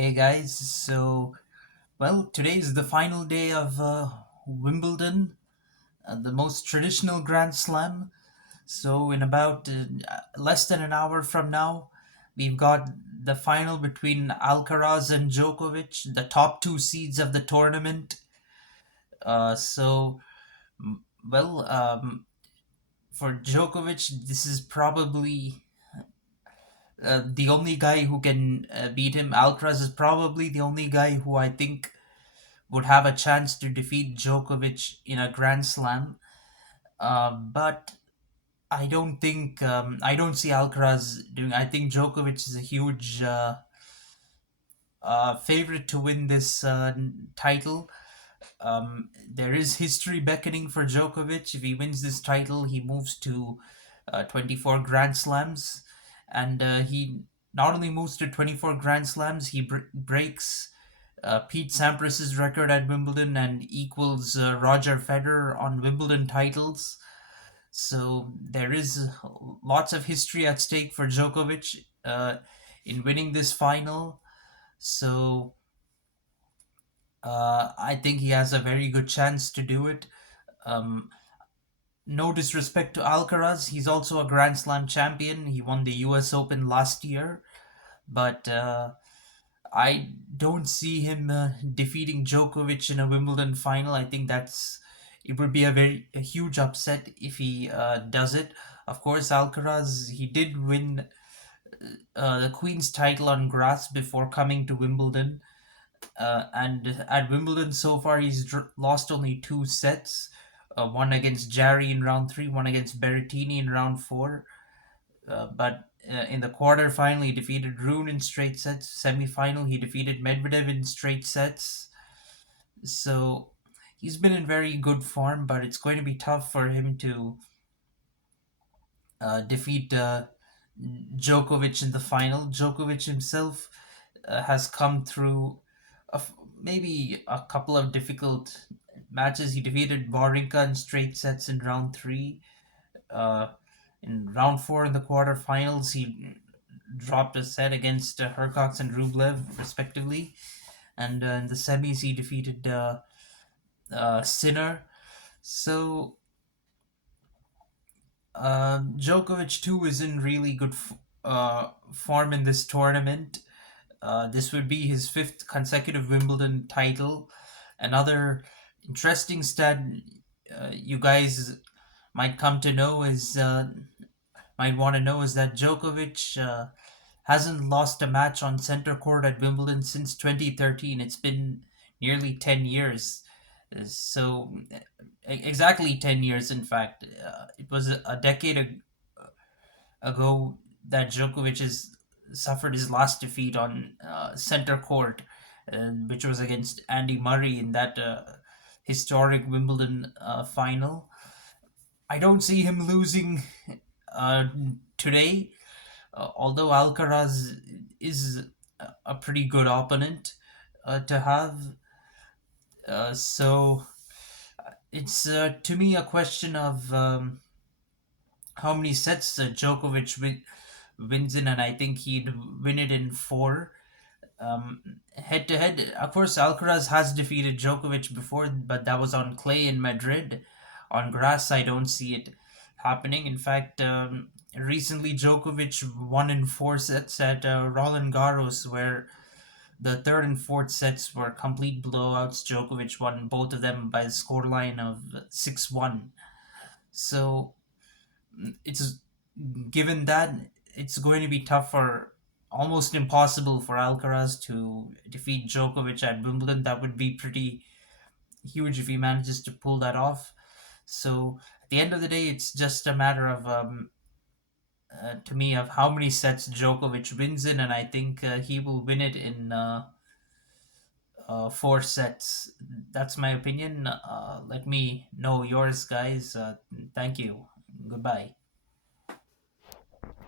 Hey guys, today is the final day of Wimbledon, the most traditional Grand Slam. So, in about less than an hour from now, we've got the final between Alcaraz and Djokovic, the top two seeds of the tournament. Uh, so, well, for Djokovic, this is probably the only guy who can beat him. Alcaraz is probably the only guy who I think would have a chance to defeat Djokovic in a Grand Slam. But I don't see Alcaraz doing. I think Djokovic is a huge favorite to win this title. There is history beckoning for Djokovic. If he wins this title, he moves to 24 Grand Slams, and he not only moves to 24 Grand Slams, he breaks Pete Sampras's record at Wimbledon and equals Roger Federer on Wimbledon titles. So there is lots of history at stake for Djokovic in winning this final. So I think he has a very good chance to do it. Um, no disrespect to Alcaraz, he's also a Grand Slam champion. He won the U.S. Open last year, but I don't see him defeating Djokovic in a Wimbledon final. I think it would be a huge upset if he does it. Of course, Alcaraz he did win the Queen's title on grass before coming to Wimbledon, and at Wimbledon so far he's lost only two sets. One against Jarry in round three, one against Berrettini in round four. But in the quarterfinal, he defeated Rune in straight sets. Semi-final, he defeated Medvedev in straight sets. So he's been in very good form, but it's going to be tough for him to defeat Djokovic in the final. Djokovic himself has come through maybe a couple of difficult matches. He defeated Wawrinka in straight sets in round three. Uh, in round four in the quarterfinals, he dropped a set against Hercox and Rublev, respectively. And in the semis, he defeated Sinner. So Djokovic, too, is in really good form in this tournament. This would be his fifth consecutive Wimbledon title. Another interesting stat you guys might come to know is might want to know is that Djokovic hasn't lost a match on center court at Wimbledon since 2013. It's been nearly 10 years. So, exactly 10 years, in fact. It was a decade ago that Djokovic has suffered his last defeat on center court, which was against Andy Murray in that historic Wimbledon final. I don't see him losing uh, today, although Alcaraz is a pretty good opponent to have. So it's to me a question of how many sets Djokovic wins in, and I think he'd win it in four. Head to head, of course, Alcaraz has defeated Djokovic before, but that was on clay in Madrid. On grass, I don't see it happening. In fact, recently Djokovic won in four sets at Roland Garros, where the third and fourth sets were complete blowouts. Djokovic won both of them by the scoreline of 6-1. So it's given that it's going to be tough for almost impossible for Alcaraz to defeat Djokovic at Wimbledon. That would be pretty huge if he manages to pull that off. So at the end of the day, it's just a matter of to me of how many sets Djokovic wins in, and I think he will win it in four sets. That's my opinion. Let me know yours, guys. Thank you. Goodbye.